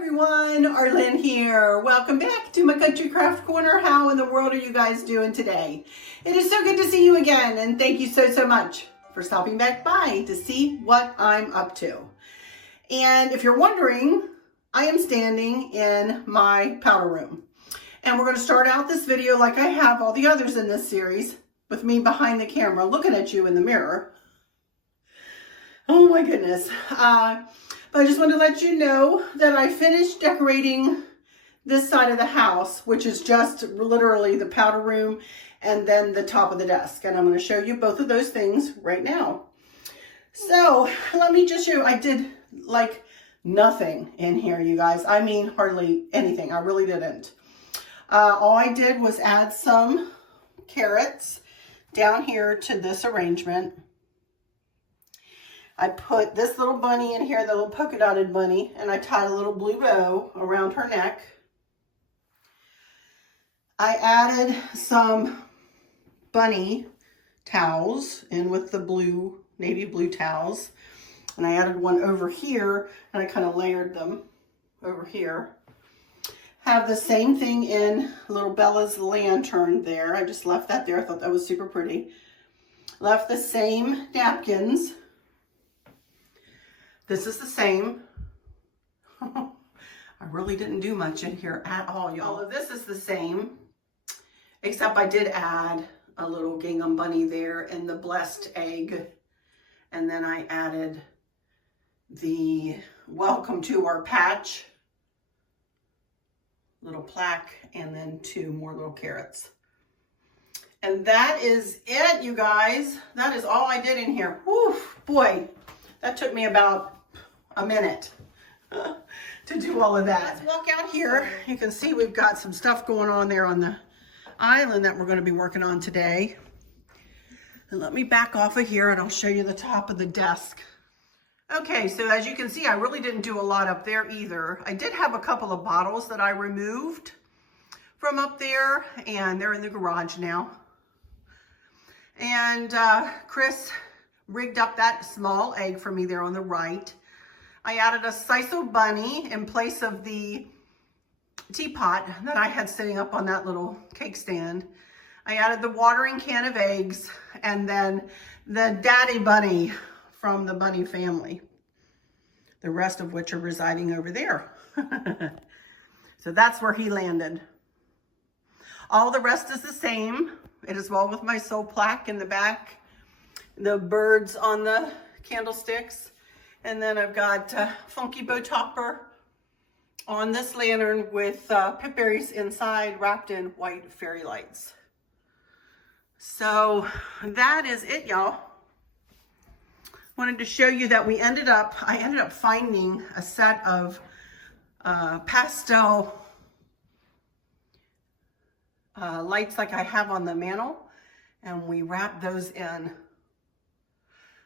Everyone, Arlene here. Welcome back to my Country Craft Corner. How in the world are you guys doing today? It is so good to see you again, and thank you so much for stopping back by to see what I'm up to. And if you're wondering, I am standing in my powder room. And we're going to start out this video like I have all the others in this series with me behind the camera looking at you in the mirror. Oh my goodness. But I just wanted to let you know that I finished decorating this side of the house, which is just literally the powder room and then the top of the desk. And I'm going to show you both of those things right now. So let me just show you, I did like nothing in here, you guys. I mean, hardly anything. I really didn't. All I did was add some carrots down here to this arrangement. I put this little bunny in here, the little polka dotted bunny, and I tied a little blue bow around her neck. I added some bunny towels in with the blue, navy blue towels. And I added one over here, and I kind of layered them over here. Have the same thing in little Bella's lantern there. I just left that there. I thought that was super pretty. Left the same napkins. This is the same. I really didn't do much in here at all, y'all. All of this is the same, except I did add a little gingham bunny there and the blessed egg. And then I added the welcome to our patch little plaque, and then two more little carrots. And that is it, you guys. That is all I did in here. Whew, boy, that took me about a minute to do all of that. Let's walk out here. You can see we've got some stuff going on there on the island that we're going to be working on today. And let me back off of here and I'll show you the top of the desk. Okay, so as you can see, I really didn't do a lot up there either. I did have a couple of bottles that I removed from up there, and they're in the garage now. And Chris rigged up that small egg for me there on the right. I added a sisal bunny in place of the teapot that I had sitting up on that little cake stand. I added the watering can of eggs, and then the daddy bunny from the bunny family, the rest of which are residing over there. So that's where he landed. All the rest is the same. It is well with my soul plaque in the back, the birds on the candlesticks, and then I've got funky bow topper on this lantern with pip berries inside wrapped in white fairy lights. So that is it, y'all. Wanted to show you that I ended up finding a set of pastel lights like I have on the mantle, and we wrapped those in.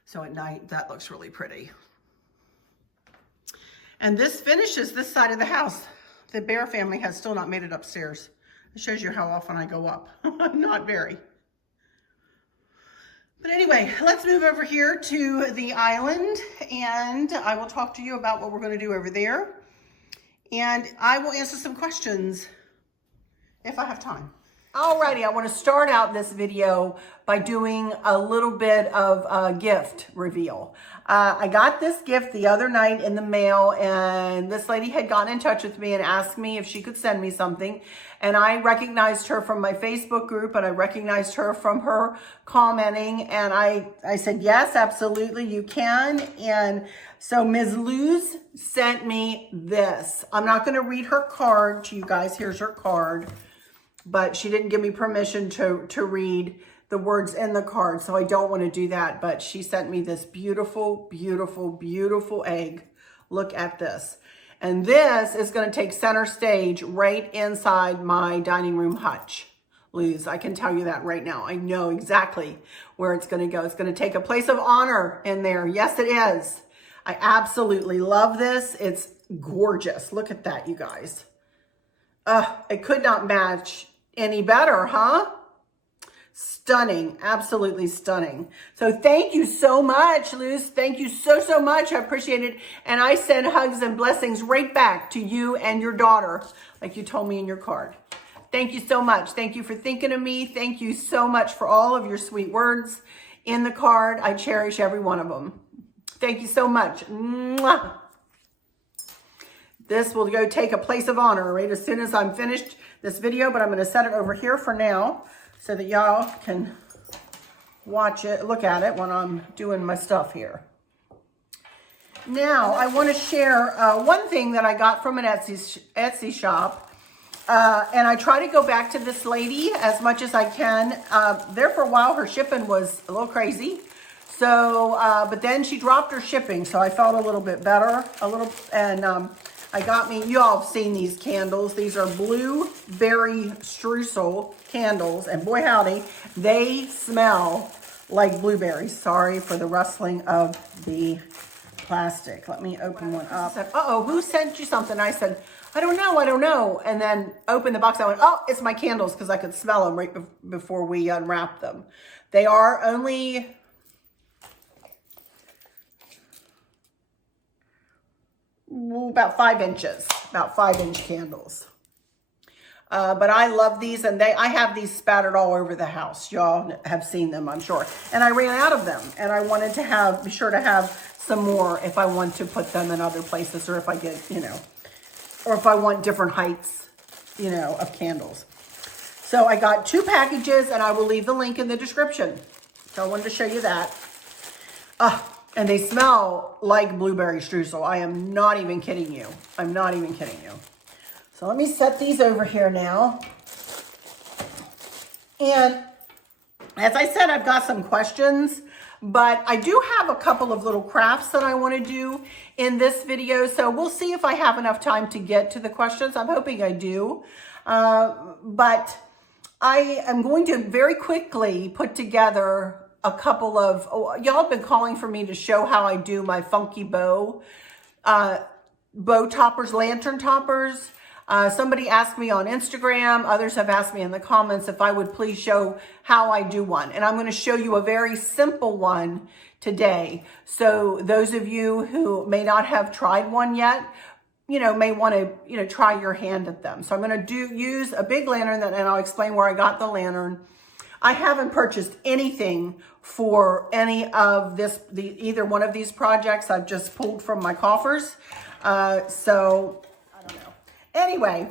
So at night, that looks really pretty. And this finishes this side of the house. The Bear family has still not made it upstairs. It shows you how often I go up. Not very. But anyway, let's move over here to the island, and I will talk to you about what we're going to do over there. And I will answer some questions if I have time. Alrighty, I want to start out this video by doing a little bit of a gift reveal. I got this gift the other night in the mail, and this lady had gotten in touch with me and asked me if she could send me something. And I recognized her from my Facebook group, and I recognized her from her commenting. And I said, yes, absolutely, you can. And so Ms. Luz sent me this. I'm not going to read her card to you guys. Here's her card. But she didn't give me permission to read the words in the card, so I don't want to do that. But she sent me this beautiful, beautiful, beautiful egg. Look at this. And this is going to take center stage right inside my dining room hutch, Luz. I can tell you that right now. I know exactly where it's going to go. It's going to take a place of honor in there. Yes, it is. I absolutely love this. It's gorgeous. Look at that, you guys. It could not match any better, huh? Stunning, absolutely stunning. So thank you so much, Luz. Thank you so much. I appreciate it. And I send hugs and blessings right back to you and your daughter, like you told me in your card. Thank you so much. Thank you for thinking of me. Thank you so much for all of your sweet words in the card. I cherish every one of them. Thank you so much. Mwah. This will go take a place of honor right as soon as I'm finished this video, but I'm going to set it over here for now so that y'all can watch it, look at it when I'm doing my stuff here. Now, I want to share one thing that I got from an Etsy shop. And I try to go back to this lady as much as I can. There for a while, her shipping was a little crazy. So, but then she dropped her shipping. So I felt a little bit better, and I got me, you all have seen these candles. These are Blueberry Strudel candles. And boy, howdy, they smell like blueberries. Sorry for the rustling of the plastic. Let me open one up. Uh-oh, who sent you something? I said, I don't know. And then opened the box. I went, oh, it's my candles, because I could smell them right before we unwrapped them. They are only about 5 inches, about 5-inch candles. But I love these, and I have these spattered all over the house. Y'all have seen them, I'm sure. And I ran out of them, and I wanted to be sure to have some more if I want to put them in other places, or if I get, or if I want different heights, of candles. So I got 2 packages, and I will leave the link in the description. So I wanted to show you that. And they smell like blueberry streusel. I am not even kidding you. I'm not even kidding you. So let me set these over here now. And as I said, I've got some questions, but I do have a couple of little crafts that I want to do in this video. So we'll see if I have enough time to get to the questions. I'm hoping I do. But I am going to very quickly put together a couple of, y'all have been calling for me to show how I do my funky bow toppers, lantern toppers. Somebody asked me on Instagram, others have asked me in the comments if I would please show how I do one. And I'm going to show you a very simple one today. So those of you who may not have tried one yet, may want to, try your hand at them. So I'm going to use a big lantern, and I'll explain where I got the lantern. I haven't purchased anything for any of either one of these projects. I've just pulled from my coffers. So I don't know. Anyway,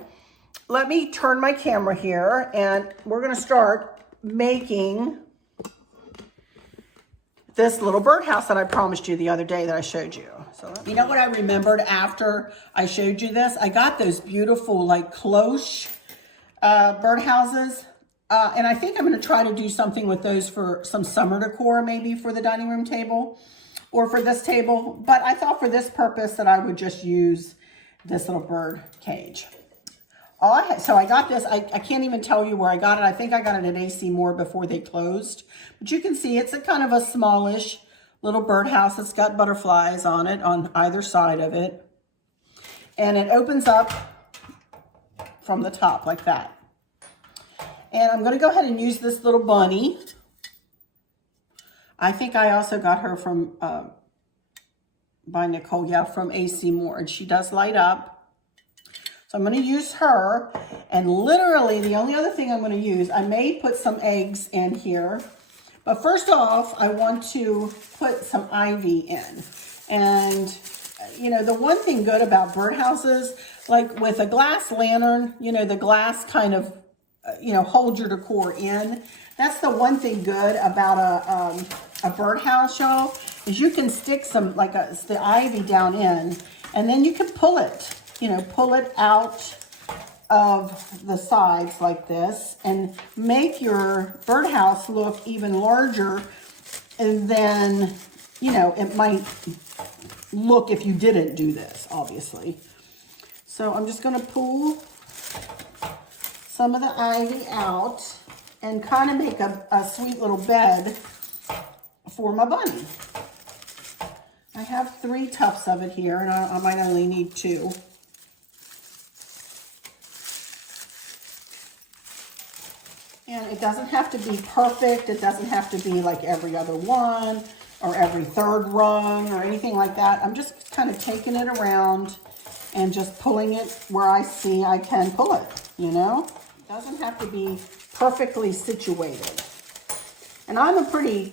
let me turn my camera here, and we're going to start making this little birdhouse that I promised you the other day that I showed you. So you know what I remembered after I showed you this? I got those beautiful like Kroschel birdhouses. And I think I'm going to try to do something with those for some summer decor, maybe for the dining room table or for this table. But I thought for this purpose that I would just use this little bird cage. So I got this. I can't even tell you where I got it. I think I got it at AC Moore before they closed. But you can see it's a kind of a smallish little birdhouse. It's got butterflies on it on either side of it. And it opens up from the top like that. And I'm going to go ahead and use this little bunny. I think I also got her from, by Nicole, yeah, from AC Moore. And she does light up. So I'm going to use her. And literally the only other thing I'm going to use, I may put some eggs in here. But first off, I want to put some ivy in. And, the one thing good about birdhouses, like with a glass lantern, the glass kind of, hold your decor in. That's the one thing good about a birdhouse, y'all, is you can stick some, the ivy down in, and then you can pull it, pull it out of the sides like this and make your birdhouse look even larger than, it might look if you didn't do this, obviously. So I'm just going to pull some of the ivy out and kind of make a sweet little bed for my bunny. I have 3 tufts of it here, and I might only need 2. And it doesn't have to be perfect. It doesn't have to be like every other one or every third rung or anything like that. I'm just kind of taking it around and just pulling it where I see I can pull it, you know? It doesn't have to be perfectly situated. And I'm a pretty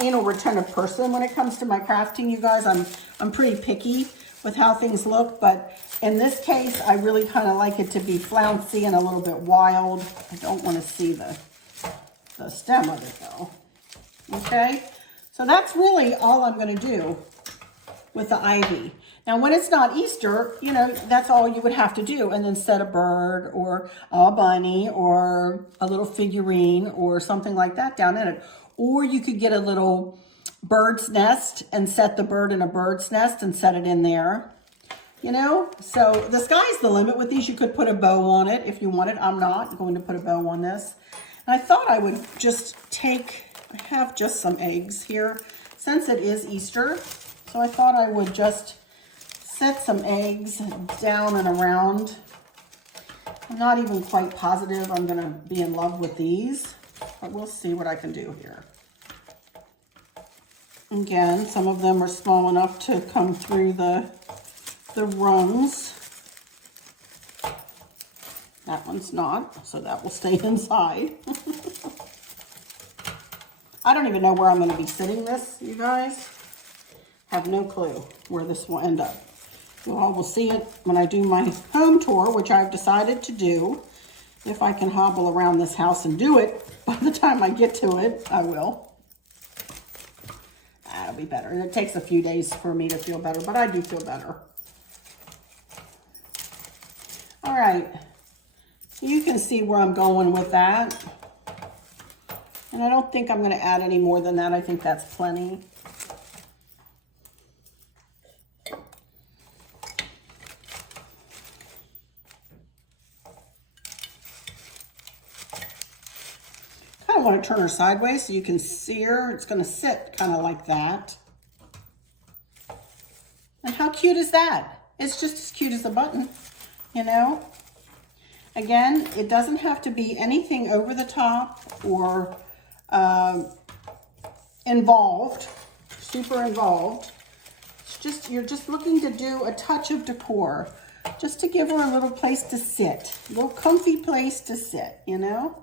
anal retentive person when it comes to my crafting, you guys. I'm pretty picky with how things look, but in this case, I really kind of like it to be flouncy and a little bit wild. I don't want to see the stem of it though. Okay, so that's really all I'm going to do with the ivy. Now, when it's not Easter, you know, that's all you would have to do, and then set a bird or a bunny or a little figurine or something like that down in it. Or you could get a little bird's nest and set the bird in a bird's nest and set it in there, you know? So the sky's the limit with these. You could put a bow on it if you wanted. I'm not going to put a bow on this. And I thought I would just I have just some eggs here since it is Easter. So I thought I would just set some eggs down and around. I'm not even quite positive I'm gonna be in love with these, but we'll see what I can do here. Again, some of them are small enough to come through the rungs. That one's not, so that will stay inside. I don't even know where I'm going to be sitting this, you guys. Have no clue where this will end up. You all will see it when I do my home tour, which I've decided to do. If I can hobble around this house and do it, by the time I get to it, I will. That'll be better. And it takes a few days for me to feel better, but I do feel better. All right. So you can see where I'm going with that. And I don't think I'm going to add any more than that. I think that's plenty. I want to turn her sideways so you can see her. It's going to sit kind of like that. And how cute is that? It's just as cute as a button, you know? Again, it doesn't have to be anything over the top or involved, super involved. It's just, you're just looking to do a touch of decor, just to give her a little place to sit, a little comfy place to sit, you know?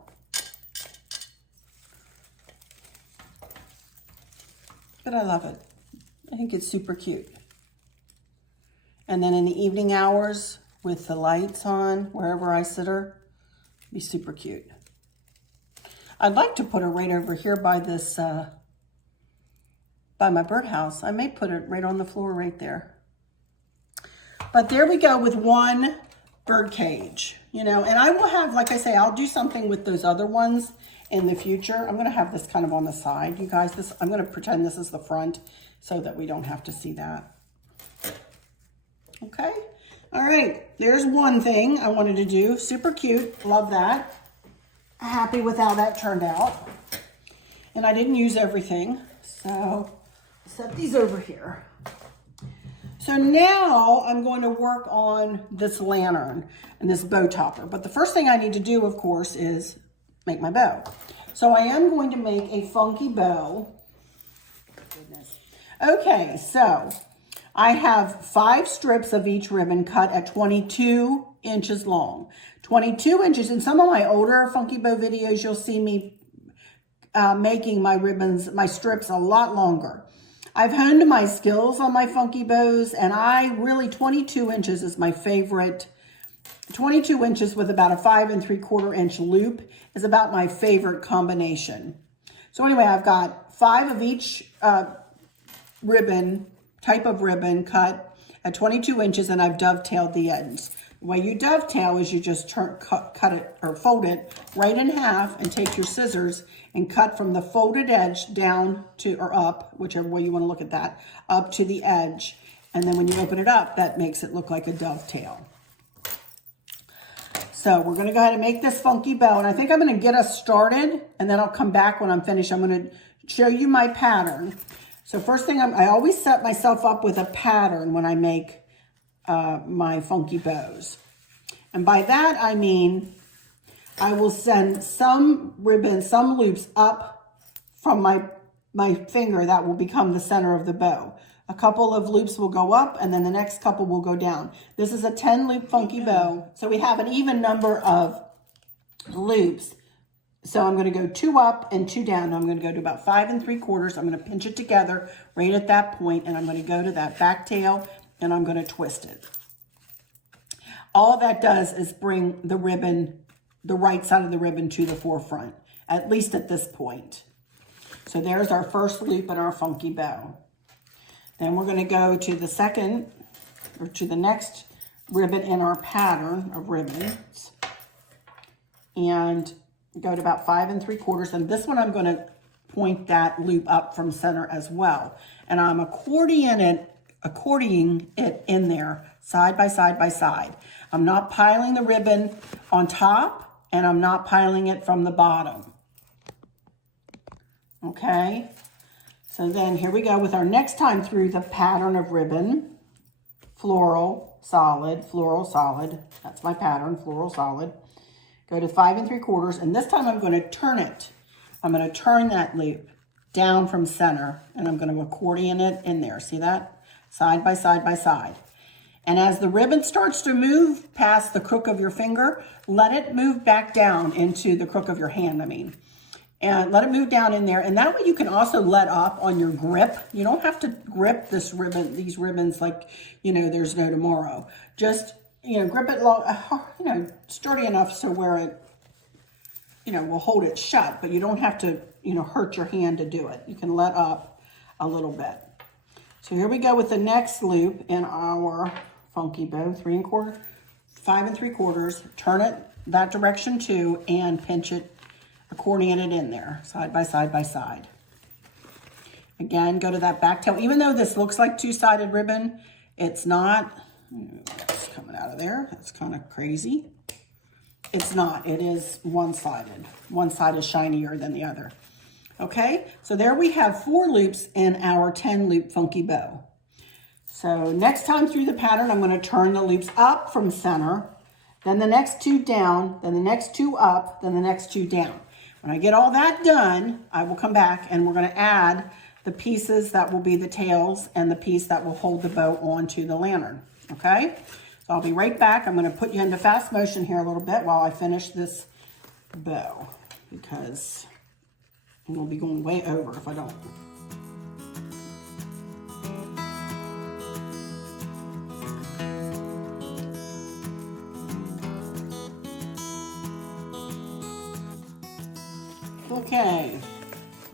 But I love it. I think it's super cute. And then in the evening hours with the lights on, wherever I sit her, be super cute. I'd like to put her right over here by this, by my birdhouse. I may put it right on the floor right there. But there we go with one bird cage, you know, and I will have, like I say, I'll do something with those other ones in the future. I'm going to have this kind of on the side, you guys. I'm going to pretend this is the front so that we don't have to see that. Okay. All right. There's one thing I wanted to do. Super cute. Love that. Happy with how that turned out. And I didn't use everything. So set these over here. So now I'm going to work on this lantern and this bow topper. But the first thing I need to do, of course, is make my bow. So I am going to make a funky bow. Goodness. Okay, so I have 5 strips of each ribbon cut at 22 inches long. 22 inches. In some of my older funky bow videos, you'll see me making my ribbons, my strips a lot longer. I've honed my skills on my funky bows, and 22 inches is my favorite. 22 inches with about a 5 3/4 inch loop is about my favorite combination. So anyway, I've got 5 of each type of ribbon cut at 22 inches, and I've dovetailed the ends. The way you dovetail is you just cut it or fold it right in half and take your scissors and cut from the folded edge down to, or up, whichever way you want to look at that, up to the edge. And then when you open it up, that makes it look like a dovetail. So we're going to go ahead and make this funky bow. And I think I'm going to get us started, and then I'll come back when I'm finished. I'm going to show you my pattern. So first thing, I always set myself up with a pattern when I make my funky bows. And by that, I mean, I will send some ribbon, some loops up from my finger that will become the center of the bow. A couple of loops will go up and then the next couple will go down. This is a 10 loop funky bow. So we have an even number of loops. So I'm going to go 2 up and 2 down. I'm going to go to about 5 3/4. I'm going to pinch it together right at that point, and I'm going to go to that back tail and I'm going to twist it. All that does is bring the ribbon, the right side of the ribbon to the forefront, at least at this point. So there's our first loop in our funky bow. Then we're going to go to the second, or to the next ribbon in our pattern of ribbons, and go to about 5 3/4. And this one I'm going to point that loop up from center as well. And I'm accordioning it in there, side by side by side. I'm not piling the ribbon on top, and I'm not piling it from the bottom. Okay, so then here we go with our next time through the pattern of ribbon. Floral, solid, that's my pattern, floral, solid. Go to 5 3/4, and this time I'm going to turn it. I'm going to turn that loop down from center, and I'm going to accordion it in there. See that? Side by side by side. And as the ribbon starts to move past the crook of your finger, let it move back down into the crook of your hand, and let it move down in there. And that way you can also let up on your grip. You don't have to grip this ribbon, these ribbons like, there's no tomorrow. Just, grip it long, sturdy enough so where it, will hold it shut, but you don't have to, hurt your hand to do it. You can let up a little bit. So here we go with the next loop in our funky bow, 3 1/4, 5 3/4. Turn it that direction too, and pinch it, accordion it in there, side by side by side. Again, go to that back tail. Even though this looks like two-sided ribbon, it's not. It's coming out of there. That's kind of crazy. It's not. It is one-sided. One side is shinier than the other. Okay, so there we have 4 loops in our 10 loop funky bow. So next time through the pattern, I'm going to turn the loops up from center, then the next 2 down, then the next 2 up, then the next 2 down. When I get all that done, I will come back and we're going to add the pieces that will be the tails and the piece that will hold the bow onto the lantern. Okay, so I'll be right back. I'm going to put you into fast motion here a little bit while I finish this bow, because we'll be going way over if I don't. Okay,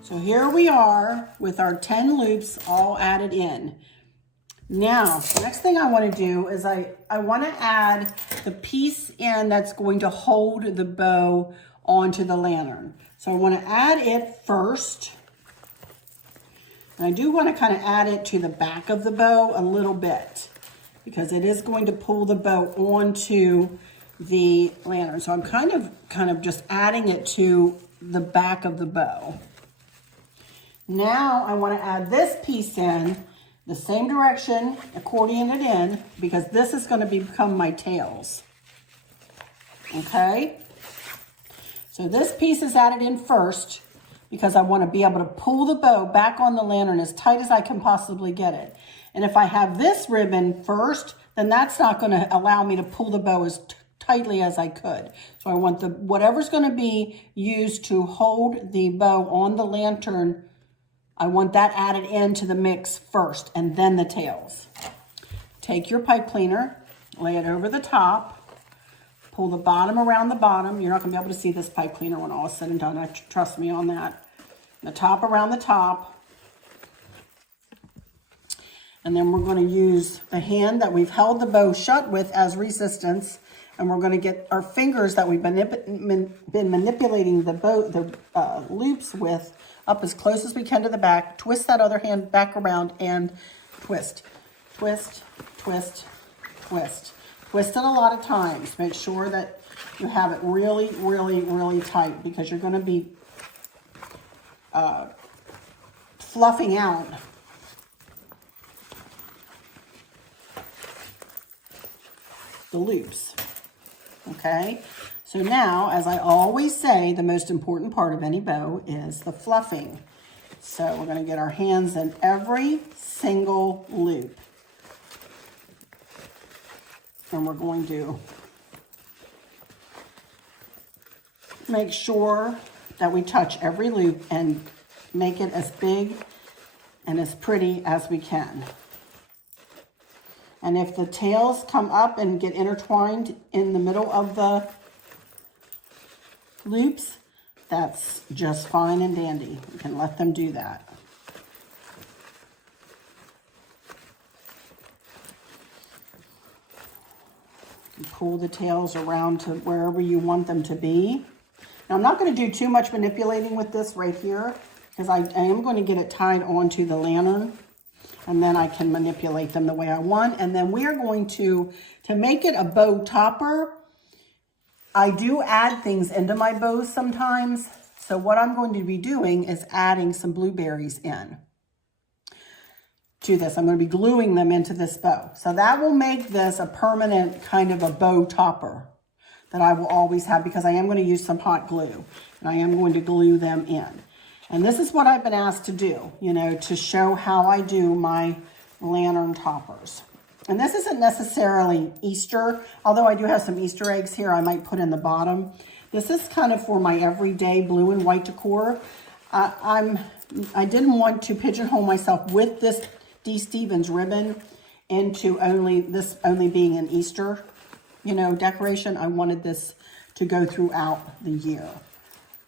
so here we are with our 10 loops all added in. Now, the next thing I want to do is I want to add the piece in that's going to hold the bow onto the lantern. So I want to add it first. And I do want to kind of add it to the back of the bow a little bit, because it is going to pull the bow onto the lantern. So I'm kind of just adding it to the back of the bow. Now I want to add this piece in the same direction, accordion it in, because this is going to become my tails. Okay? So this piece is added in first because I want to be able to pull the bow back on the lantern as tight as I can possibly get it. And if I have this ribbon first, then that's not going to allow me to pull the bow as tightly as I could. So I want whatever's going to be used to hold the bow on the lantern, I want that added into the mix first, and then the tails. Take your pipe cleaner, lay it over the top, pull the bottom around the bottom. You're not going to be able to see this pipe cleaner when all is said and done. Trust me on that. The top around the top. And then we're going to use the hand that we've held the bow shut with as resistance. And we're going to get our fingers that we've been manipulating the loops with up as close as we can to the back. Twist that other hand back around and twist. Twist, twist, twist. Twist it a lot of times. Make sure that you have it really, really, really tight, because you're going to be fluffing out the loops. okay? So now, as I always say, the most important part of any bow is the fluffing. So we're going to get our hands in every single loop. And we're going to make sure that we touch every loop and make it as big and as pretty as we can. And if the tails come up and get intertwined in the middle of the loops, that's just fine and dandy. You can let them do that. You can pull the tails around to wherever you want them to be. Now, I'm not going to do too much manipulating with this right here because I am going to get it tied onto the lantern, and then I can manipulate them the way I want. And then we are going to make it a bow topper. I do add things into my bows sometimes. So what I'm going to be doing is adding some blueberries in to this. I'm going to be gluing them into this bow. So that will make this a permanent kind of a bow topper that I will always have, because I am going to use some hot glue and I am going to glue them in. And this is what I've been asked to do, you know, to show how I do my lantern toppers. And this isn't necessarily Easter, although I do have some Easter eggs here I might put in the bottom. This is kind of for my everyday blue and white decor. I didn't want to pigeonhole myself with this D. Stevens ribbon into this only being an Easter, you know, decoration. I wanted this to go throughout the year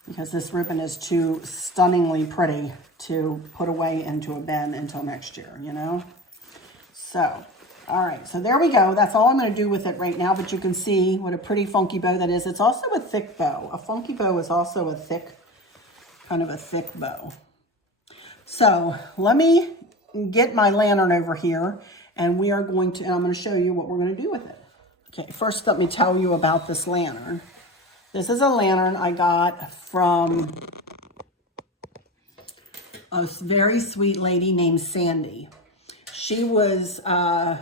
because this ribbon is too stunningly pretty to put away into a bin until next year, you know. So, all right, so there we go. That's all I'm going to do with it right now, but you can see what a pretty funky bow that is. It's also a thick bow. A funky bow is also a thick, kind of a thick bow. So let me get my lantern over here, and we are going to, and I'm going to show you what we're going to do with it. Okay, first let me tell you about this lantern. This is a lantern I got from a very sweet lady named Sandy. She was, I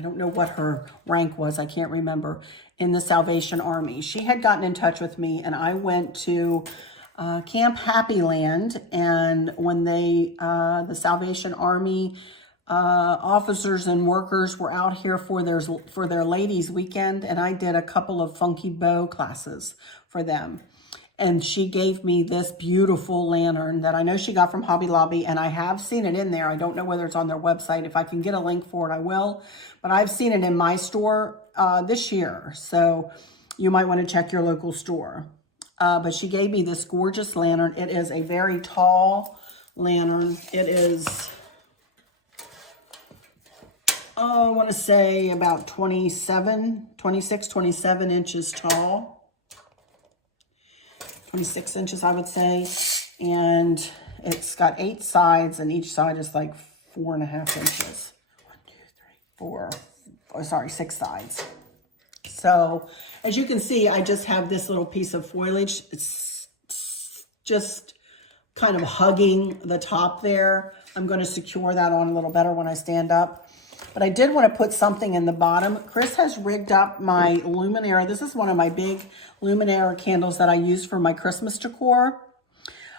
don't know what her rank was, I can't remember, in the Salvation Army. She had gotten in touch with me, and I went to Camp Happy Land, and when the Salvation Army officers and workers were out here for their ladies weekend, and I did a couple of funky bow classes for them. And she gave me this beautiful lantern that I know she got from Hobby Lobby, and I have seen it in there. I don't know whether it's on their website. If I can get a link for it, I will. But I've seen it in my store this year, so you might want to check your local store. But she gave me this gorgeous lantern. It is a very tall lantern. It is, I want to say about 26, 27 inches tall. 26 inches, I would say. And it's got 8 sides, and each side is like 4.5 inches. 1, 2, 3, 4, oh, sorry, 6 sides. So as you can see, I just have this little piece of foliage. It's just kind of hugging the top there. I'm going to secure that on a little better when I stand up. But I did want to put something in the bottom. Chris has rigged up my Luminaire. This is one of my big Luminaire candles that I use for my Christmas decor.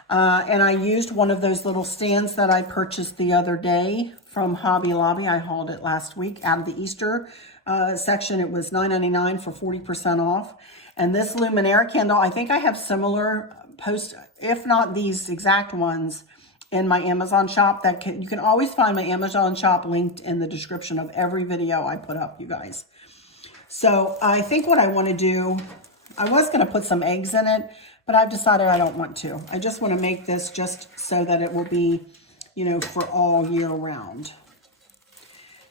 And I used one of those little stands that I purchased the other day from Hobby Lobby. I hauled it last week out of the Easter section. It was $9.99 for 40% off. And this Luminaire candle, I think I have similar posts, if not these exact ones, in my Amazon shop. You can always find my Amazon shop linked in the description of every video I put up, you guys. So I think what I want to do, I was going to put some eggs in it, but I've decided I don't want to. I just want to make this just so that it will be, you know, for all year round.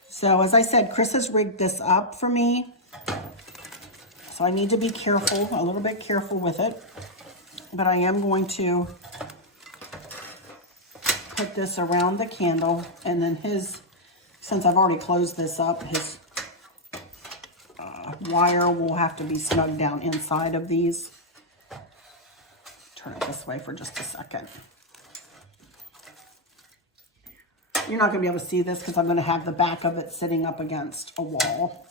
So as I said, Chris has rigged this up for me. So I need to be careful, a little bit careful with it. But I am going to put this around the candle, and then since I've already closed this up, his wire will have to be snugged down inside of these. Turn it this way for just a second. You're not going to be able to see this because I'm going to have the back of it sitting up against a wall.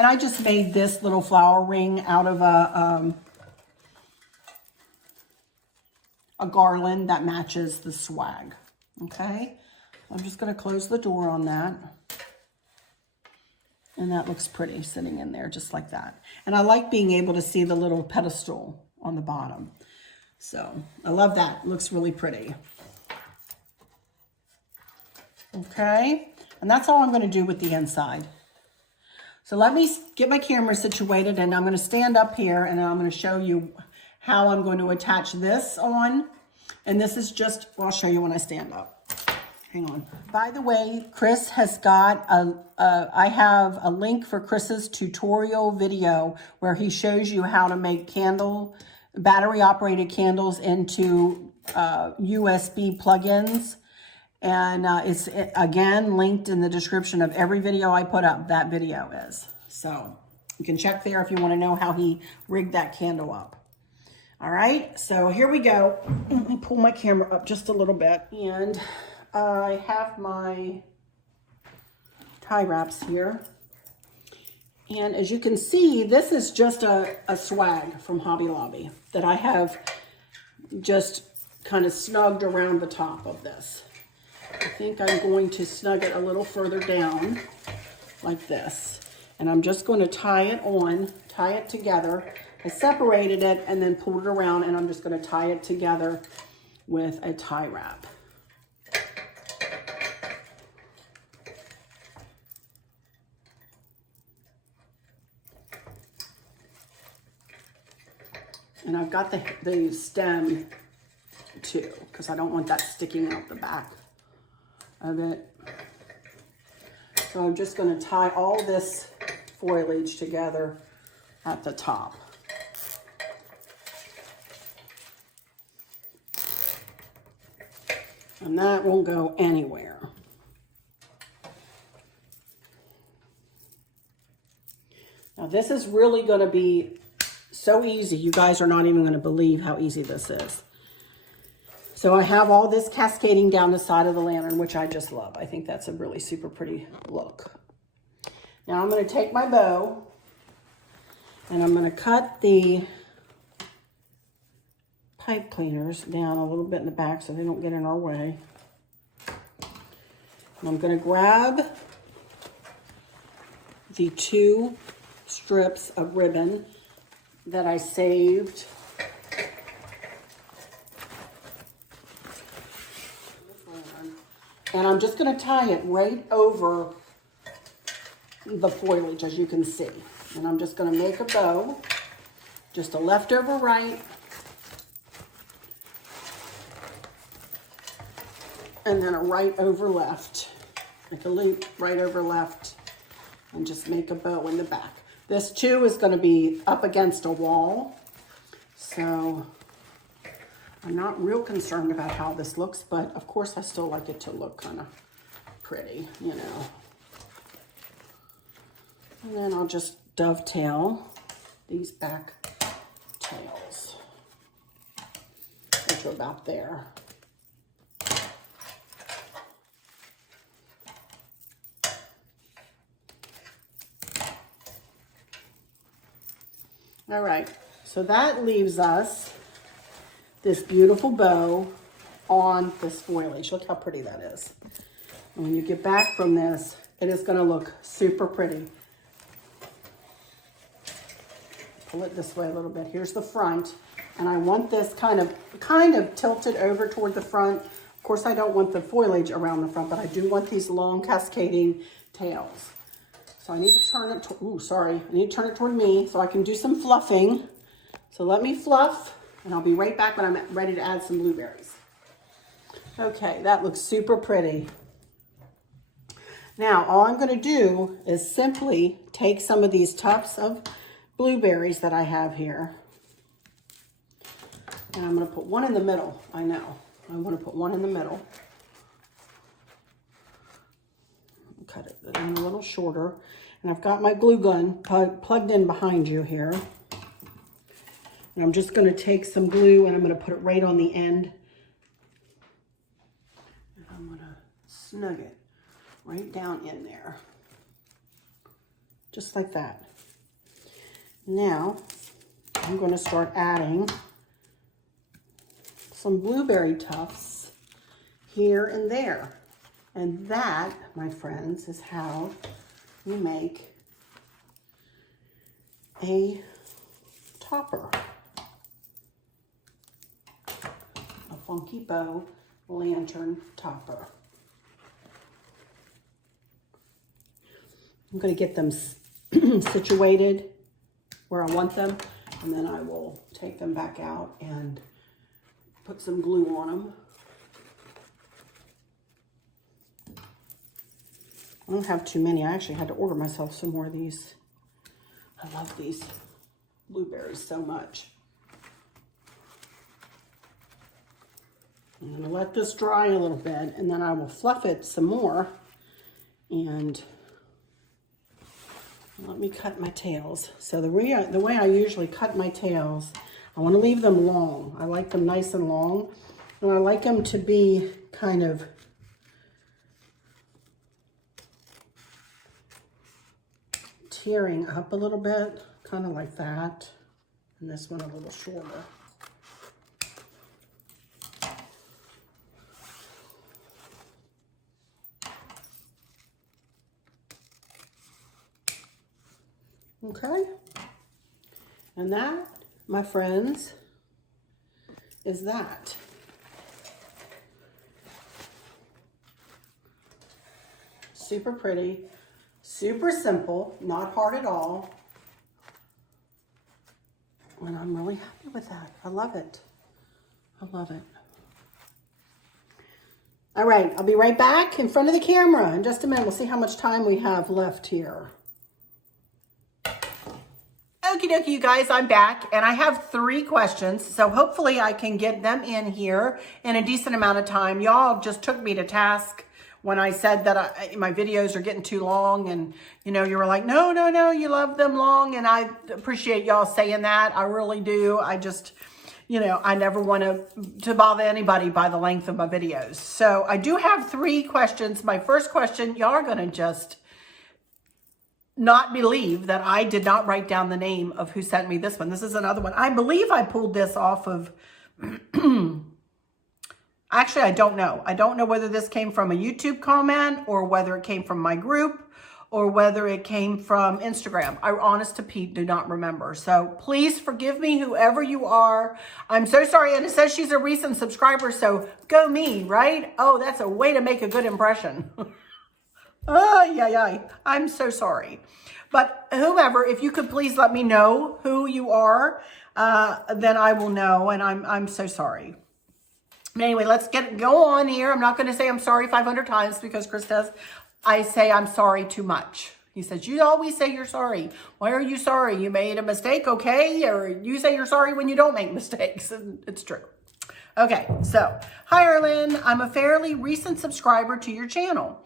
And I just made this little flower ring out of a garland that matches the swag. Okay, I'm just going to close the door on that. And that looks pretty sitting in there just like that. And I like being able to see the little pedestal on the bottom. So I love that. It looks really pretty. Okay, and that's all I'm going to do with the inside. So let me get my camera situated, and I'm going to stand up here and I'm going to show you how I'm going to attach this on. And this is just, well, I'll show you when I stand up. Hang on. By the way, Chris has got I have a link for Chris's tutorial video where he shows you how to make battery operated candles into USB plugins. And it's, again, linked in the description of every video I put up. That video is. So you can check there if you want to know how he rigged that candle up. All right, so here we go. Let me pull my camera up just a little bit. And I have my tie wraps here. And as you can see, this is just a swag from Hobby Lobby that I have just kind of snugged around the top of this. I think I'm going to snug it a little further down like this. And I'm just going to tie it together. I separated it and then pulled it around, and I'm just going to tie it together with a tie wrap. And I've got the stem too, because I don't want that sticking out the back of it. So I'm just going to tie all this foliage together at the top. And that won't go anywhere. Now this is really going to be so easy. You guys are not even going to believe how easy this is. So I have all this cascading down the side of the lantern, which I just love. I think that's a really super pretty look. Now I'm going to take my bow and I'm going to cut the pipe cleaners down a little bit in the back so they don't get in our way. And I'm going to grab the 2 strips of ribbon that I saved. And I'm just going to tie it right over the foliage, as you can see. And I'm just going to make a bow, just a left over right, and then a right over left. Make a loop right over left, and just make a bow in the back. This too is going to be up against a wall, so I'm not real concerned about how this looks, but of course I still like it to look kind of pretty, you know. And then I'll just dovetail these back tails, which are about there. All right, so that leaves us this beautiful bow on this foliage. Look how pretty that is. And when you get back from this, it is going to look super pretty. Pull it this way a little bit. Here's the front, and I want this kind of tilted over toward the front. Of course, I don't want the foliage around the front, but I do want these long cascading tails. So I need to turn it, I need to turn it toward me so I can do some fluffing. So let me fluff, and I'll be right back when I'm ready to add some blueberries. Okay, that looks super pretty. Now, all I'm going to do is simply take some of these tufts of blueberries that I have here, and I'm going to put one in the middle. I know, I want to put one in the middle. Cut it in a little shorter, and I've got my glue gun plugged in behind you here. And I'm just going to take some glue and I'm going to put it right on the end. And I'm going to snug it right down in there. Just like that. Now, I'm going to start adding some blueberry tufts here and there. And that, my friends, is how you make a topper. A funky bow lantern topper. I'm going to get them situated where I want them, and then I will take them back out and put some glue on them. I don't have too many. I actually had to order myself some more of these. I love these blueberries so much. I'm going to let this dry a little bit, and then I will fluff it some more. And let me cut my tails. So the way I usually cut my tails, I want to leave them long. I like them nice and long. And I like them to be kind of tearing up a little bit, kind of like that. And this one a little shorter. Okay, and that, my friends, is that. Super pretty, super simple, not hard at all. And I'm really happy with that. I love it. I love it. All right, I'll be right back in front of the camera in just a minute. We'll see how much time we have left here. Okie dokie, you guys, I'm back, and I have 3 questions, so hopefully I can get them in here in a decent amount of time. Y'all just took me to task when I said that my videos are getting too long, and, you know, you were like, no, no, no, you love them long, and I appreciate y'all saying that. I really do. I just, you know, I never want to bother anybody by the length of my videos. So I do have 3 questions. My first question, y'all are going to just not believe that I did not write down the name of who sent me this one. This is another one. I believe I pulled this off of, actually, I don't know. I don't know whether this came from a YouTube comment or whether it came from my group or whether it came from Instagram. I, honest to Pete, do not remember. So please forgive me, whoever you are. I'm so sorry. And it says she's a recent subscriber, so go me, right? Oh, that's a way to make a good impression. Oh, yeah. I'm so sorry. But whomever, if you could please let me know who you are, then I will know, and I'm so sorry. But anyway, let's go on here. I'm not going to say I'm sorry 500 times because Chris says I say I'm sorry too much. He says, you always say you're sorry. Why are you sorry? You made a mistake, okay? Or you say you're sorry when you don't make mistakes. And it's true. Okay, so, hi, Arlen. I'm a fairly recent subscriber to your channel.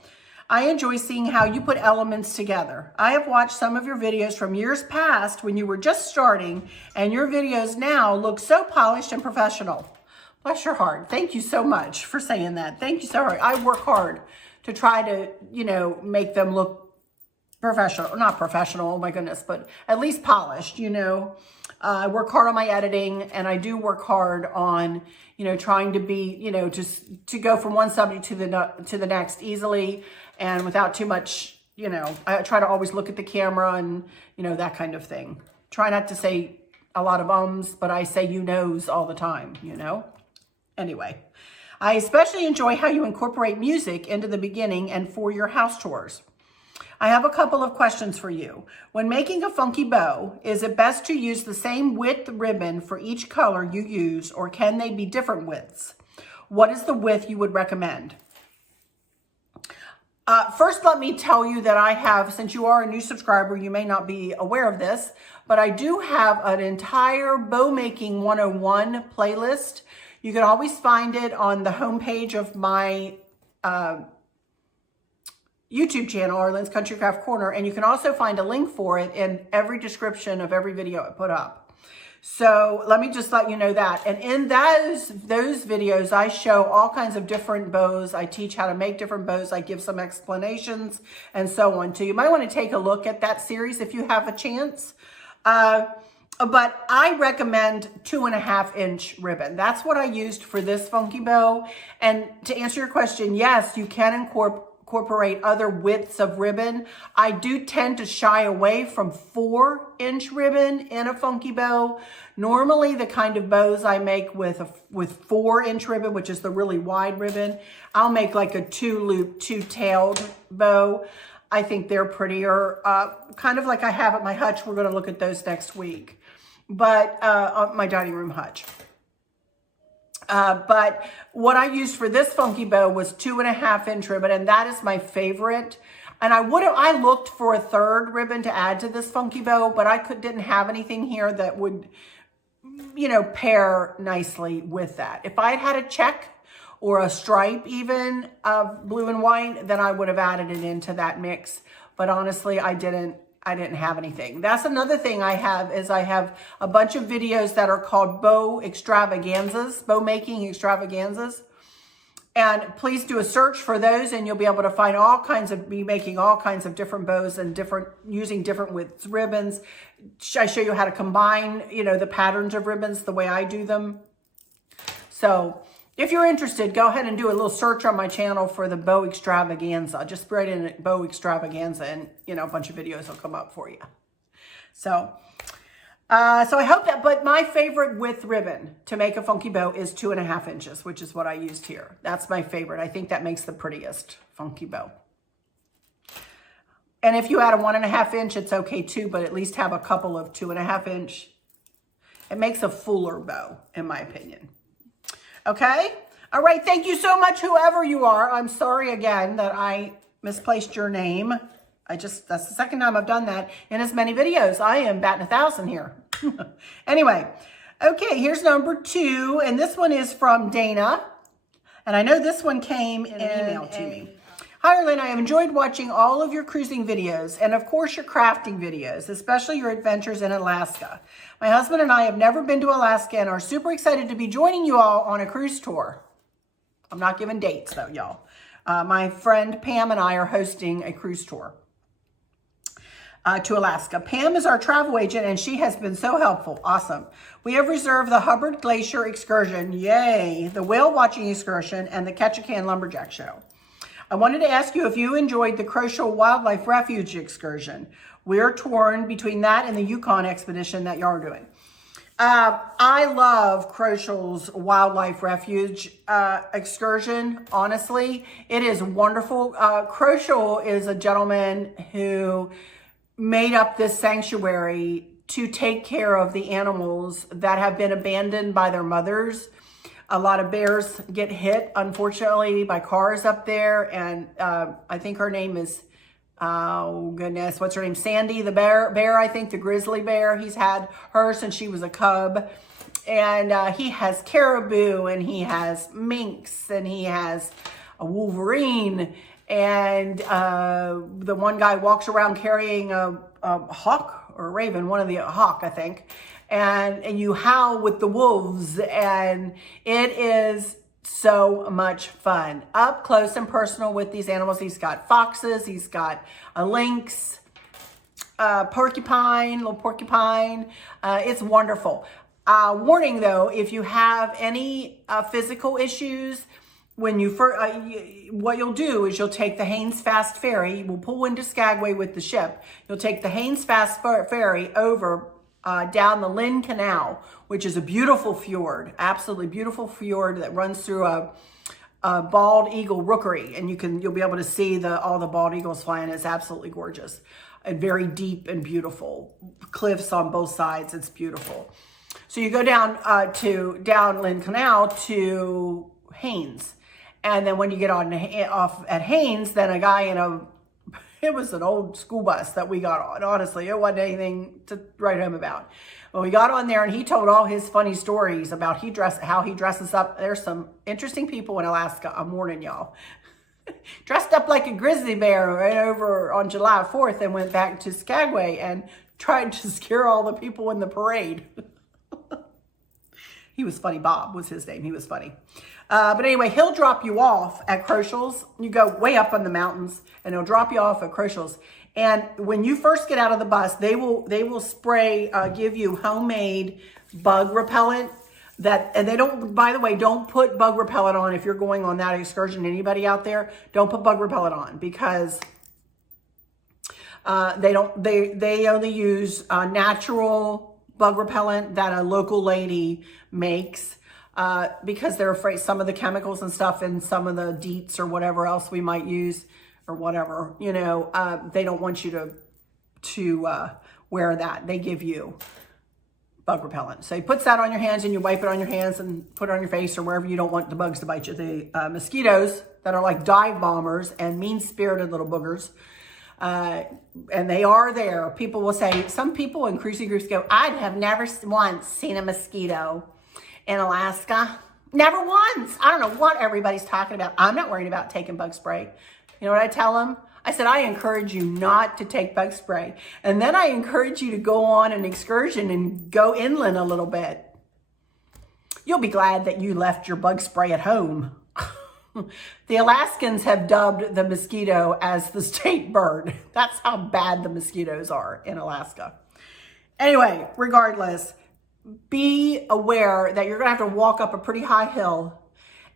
I enjoy seeing how you put elements together. I have watched some of your videos from years past when you were just starting, and your videos now look so polished and professional. Bless your heart. Thank you so much for saying that. Thank you so much. I work hard to try to, you know, make them look professional. Not professional, oh my goodness, but at least polished, you know. I work hard on my editing, and I do work hard on, you know, trying to be, you know, just to go from one subject to the next easily and without too much, you know. I try to always look at the camera and, you know, that kind of thing. Try not to say a lot of ums, but I say you knows all the time, you know. Anyway, I especially enjoy how you incorporate music into the beginning and for your house tours. I have a couple of questions for you. When making a funky bow, is it best to use the same width ribbon for each color you use, or can they be different widths? What is the width you would recommend? First, let me tell you that I have, since you are a new subscriber, you may not be aware of this, but I do have an entire Bow Making 101 playlist. You can always find it on the homepage of my YouTube channel, Arlen's Country Craft Corner, and you can also find a link for it in every description of every video I put up. So let me just let you know that. And in those videos, I show all kinds of different bows. I teach how to make different bows. I give some explanations and so on too. You might want to take a look at that series if you have a chance. But I recommend 2.5 inch ribbon. That's what I used for this funky bow. And to answer your question, yes, you can incorporate other widths of ribbon. I do tend to shy away from 4-inch ribbon in a funky bow. Normally, the kind of bows I make with 4-inch ribbon, which is the really wide ribbon, I'll make like a 2-loop, 2-tailed bow. I think they're prettier, kind of like I have at my hutch. We're going to look at those next week, but on my dining room hutch. But what I used for this funky bow was 2.5 inch ribbon, and that is my favorite. And I looked for a 3rd ribbon to add to this funky bow, but I didn't have anything here that would, you know, pair nicely with that. If I had a check or a stripe even of blue and white, then I would have added it into that mix. But honestly, I didn't have anything. That's another thing I have is I have a bunch of videos that are called bow extravaganzas, bow making extravaganzas. And please do a search for those and you'll be able to find me making all kinds of different bows and using different widths ribbons. I show you how to combine, you know, the patterns of ribbons the way I do them. So if you're interested, go ahead and do a little search on my channel for the bow extravaganza. Just write in bow extravaganza and, you know, a bunch of videos will come up for you. So I hope that, but my favorite width ribbon to make a funky bow is 2.5 inches, which is what I used here. That's my favorite. I think that makes the prettiest funky bow. And if you add a 1.5 inch, it's okay too, but at least have a couple of 2.5 inch. It makes a fuller bow, in my opinion. Okay? All right, thank you so much, whoever you are. I'm sorry again that I misplaced your name. That's the second time I've done that in as many videos. I am batting 1,000 here. Anyway, okay, here's number 2, and this one is from Dana. And I know this one came in an email to me. Hi, Arlene, I have enjoyed watching all of your cruising videos and of course your crafting videos, especially your adventures in Alaska. My husband and I have never been to Alaska and are super excited to be joining you all on a cruise tour. I'm not giving dates though, y'all. My friend Pam and I are hosting a cruise tour to Alaska. Pam is our travel agent and she has been so helpful. Awesome. We have reserved the Hubbard Glacier excursion, yay, the whale watching excursion, and the Ketchikan Lumberjack Show. I wanted to ask you if you enjoyed the Kroschel Wildlife Refuge excursion. We're torn between that and the Yukon expedition that y'all are doing. I love Kroschel's Wildlife Refuge excursion, honestly. It is wonderful. Kroschel is a gentleman who made up this sanctuary to take care of the animals that have been abandoned by their mothers. A lot of bears get hit, unfortunately, by cars up there. And I think her name is, oh goodness, what's her name? Sandy, the bear, I think, the grizzly bear. He's had her since she was a cub. And he has caribou, and he has minks, and he has a wolverine. And the one guy walks around carrying a hawk or a raven, a hawk, I think. And you howl with the wolves, and it is so much fun. Up close and personal with these animals. He's got foxes, he's got a lynx, little porcupine. It's wonderful. Warning though, if you have any physical issues, what you'll do is you'll take the Haines Fast Ferry. We'll pull into Skagway with the ship. You'll take the Haines Fast Ferry over down the Lynn Canal, which is a beautiful fjord, absolutely beautiful fjord that runs through a bald eagle rookery, and you'll be able to see all the bald eagles flying. It's absolutely gorgeous and very deep and beautiful. Cliffs on both sides. It's beautiful. So you go down Lynn Canal to Haines, and then when you get off at Haines, then a guy it was an old school bus that we got on. Honestly, it wasn't anything to write home about. Well, we got on there and he told all his funny stories about how he dresses up. There's some interesting people in Alaska. I'm warning y'all. Dressed up like a grizzly bear right over on July 4th and went back to Skagway and tried to scare all the people in the parade. He was funny. Bob was his name. He was funny. But anyway, he'll drop you off at Kroschel's. You go way up in the mountains, and he'll drop you off at Kroschel's. And when you first get out of the bus, they will spray, give you homemade bug repellent. And they don't, by the way, don't put bug repellent on if you're going on that excursion. Anybody out there, don't put bug repellent on, because they only use natural bug repellent that a local lady makes, because they're afraid some of the chemicals and stuff and some of the DEETs or whatever else we might use or whatever, you know, they don't want you to wear that. They give you bug repellent. So he puts that on your hands and you wipe it on your hands and put it on your face or wherever you don't want the bugs to bite you. The mosquitoes that are like dive bombers and mean-spirited little boogers, and they are there. People will say, some people in cruising groups go, I have never once seen a mosquito in Alaska. Never once. I don't know what everybody's talking about. I'm not worried about taking bug spray. You know what I tell them? I said, I encourage you not to take bug spray. And then I encourage you to go on an excursion and go inland a little bit. You'll be glad that you left your bug spray at home. The Alaskans have dubbed the mosquito as the state bird. That's how bad the mosquitoes are in Alaska. Anyway, regardless, be aware that you're gonna have to walk up a pretty high hill.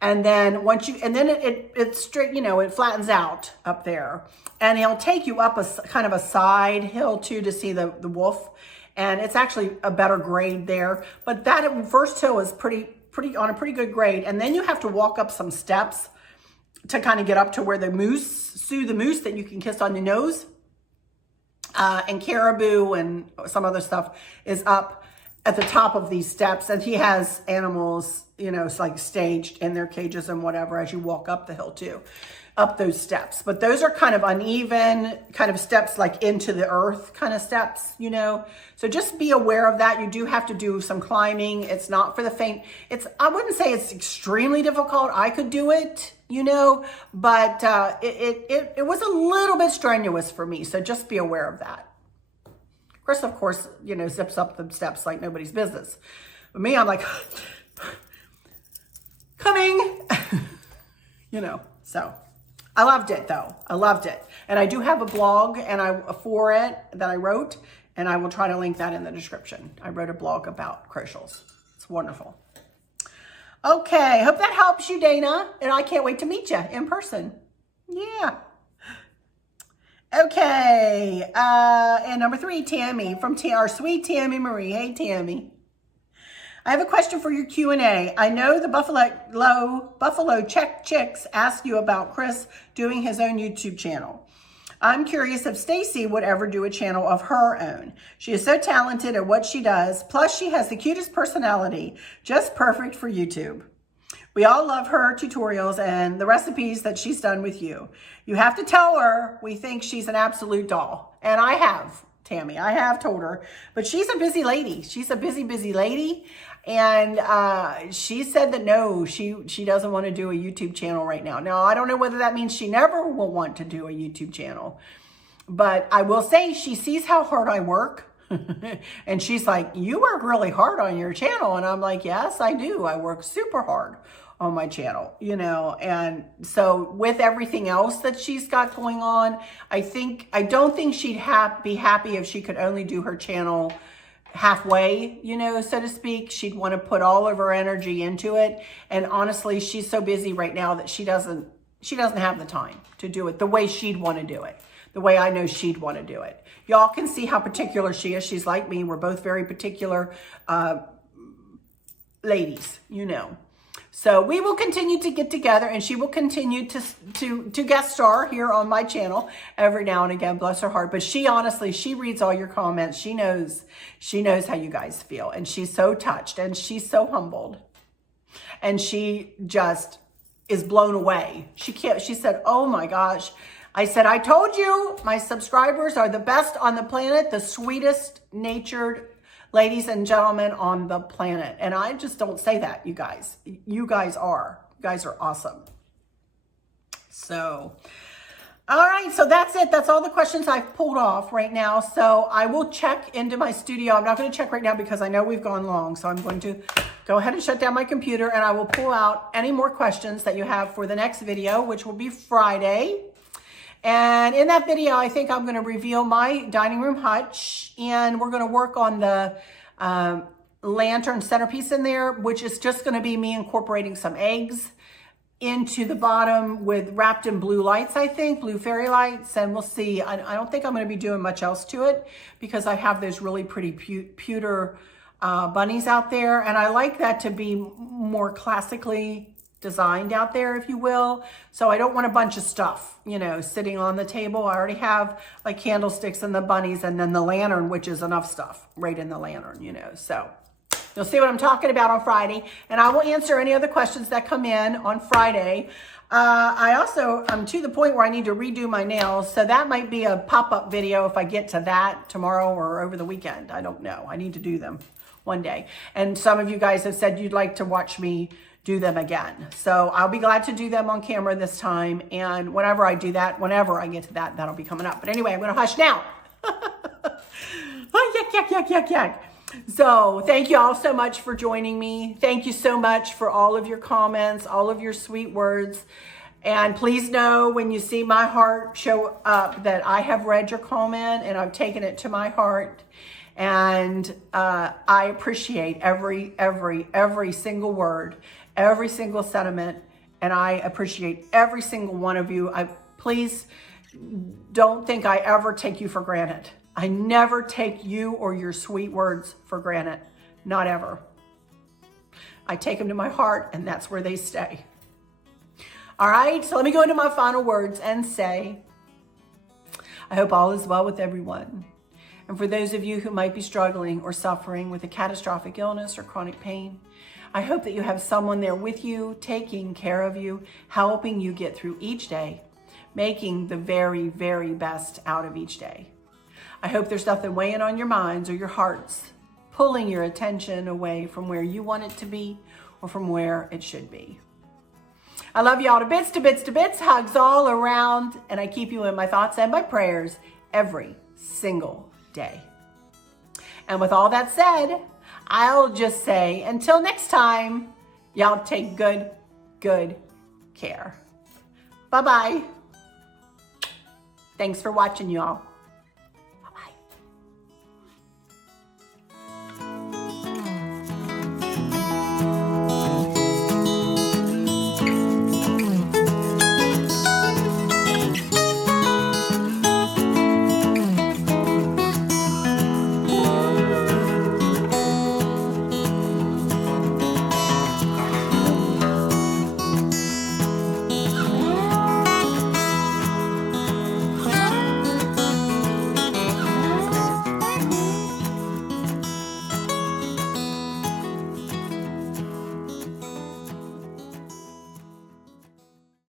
And then it's straight, you know, it flattens out up there. And he'll take you up a kind of a side hill too to see the wolf. And it's actually a better grade there. But that first hill is pretty on a pretty good grade. And then you have to walk up some steps to kind of get up to where the moose that you can kiss on your nose, and caribou and some other stuff is up at the top of these steps. And he has animals, you know, it's like staged in their cages and whatever as you walk up the hill too, up those steps. But those are kind of uneven kind of steps, like into the earth kind of steps, you know. So just be aware of that. You do have to do some climbing. It's not for the faint. I wouldn't say it's extremely difficult. I could do it, you know, but it was a little bit strenuous for me. So just be aware of that. Chris, of course, you know, zips up the steps like nobody's business. But me, I'm like, coming, you know. So I loved it though. I loved it. And I do have a blog for it that I wrote, and I will try to link that in the description. I wrote a blog about Kroschels. It's wonderful. Okay, hope that helps you, Dana. And I can't wait to meet you in person. Yeah. Okay, and number 3, Tammy, from our sweet Tammy Marie. Hey, Tammy. I have a question for your Q&A. I know the Buffalo Check Chicks asked you about Chris doing his own YouTube channel. I'm curious if Stacy would ever do a channel of her own. She is so talented at what she does, plus she has the cutest personality, just perfect for YouTube. We all love her tutorials and the recipes that she's done with you. You have to tell her we think she's an absolute doll. And I have, Tammy. I have told her. But she's a busy lady. She's a busy lady. And she said that no, she doesn't want to do a YouTube channel right now. Now, I don't know whether that means she never will want to do a YouTube channel. But I will say she sees how hard I work. And she's like, you work really hard on your channel. And I'm like, yes, I do. I work super hard on my channel, you know. And so with everything else that she's got going on, I don't think she'd be happy if she could only do her channel halfway, you know, so to speak. She'd want to put all of her energy into it. And honestly, she's so busy right now that she doesn't have the time to do it the way she'd want to do it, the way I know she'd want to do it. Y'all can see how particular she is. She's like me. We're both very particular ladies, you know. So we will continue to get together, and she will continue to guest star here on my channel every now and again, bless her heart. But she honestly, she reads all your comments. She knows how you guys feel, and she's so touched, and she's so humbled. And she just is blown away. She said, oh my gosh. I said, I told you my subscribers are the best on the planet, the sweetest natured ladies and gentlemen on the planet. And I just don't say that, you guys. You guys are awesome. So, all right, so that's it. That's all the questions I've pulled off right now. So I will check into my studio. I'm not going to check right now because I know we've gone long. So I'm going to go ahead and shut down my computer, and I will pull out any more questions that you have for the next video, which will be Friday. And in that video, I think I'm going to reveal my dining room hutch, and we're going to work on the lantern centerpiece in there, which is just going to be me incorporating some eggs into the bottom with wrapped in blue lights, I think, blue fairy lights, and we'll see. I don't think I'm going to be doing much else to it because I have those really pretty pewter bunnies out there, and I like that to be more classically designed out there, if you will. So I don't want a bunch of stuff, you know, sitting on the table. I already have like candlesticks and the bunnies and then the lantern, which is enough stuff right in the lantern, you know. So you'll see what I'm talking about on Friday, and I will answer any other questions that come in on Friday. I'm to the point where I need to redo my nails, so that might be a pop-up video if I get to that tomorrow or over the weekend. I don't know. I need to do them one day. And some of you guys have said you'd like to watch me do them again. So I'll be glad to do them on camera this time. And whenever I do that, whenever I get to that, that'll be coming up. But anyway, I'm going to hush now. Oh, yuck. So thank you all so much for joining me. Thank you so much for all of your comments, all of your sweet words. And please know when you see my heart show up that I have read your comment and I've taken it to my heart. And I appreciate every single word, every single sentiment, and I appreciate every single one of you. Please don't think I ever take you for granted. I never take you or your sweet words for granted, not ever. I take them to my heart, and that's where they stay. All right, so let me go into my final words and say, I hope all is well with everyone. And for those of you who might be struggling or suffering with a catastrophic illness or chronic pain, I hope that you have someone there with you, taking care of you, helping you get through each day, making the very, very best out of each day. I hope there's nothing weighing on your minds or your hearts, pulling your attention away from where you want it to be or from where it should be. I love you all to bits, to bits, to bits, hugs all around, and I keep you in my thoughts and my prayers every single day. And with all that said, I'll just say, until next time, y'all take good care. Bye-bye. Thanks for watching, y'all.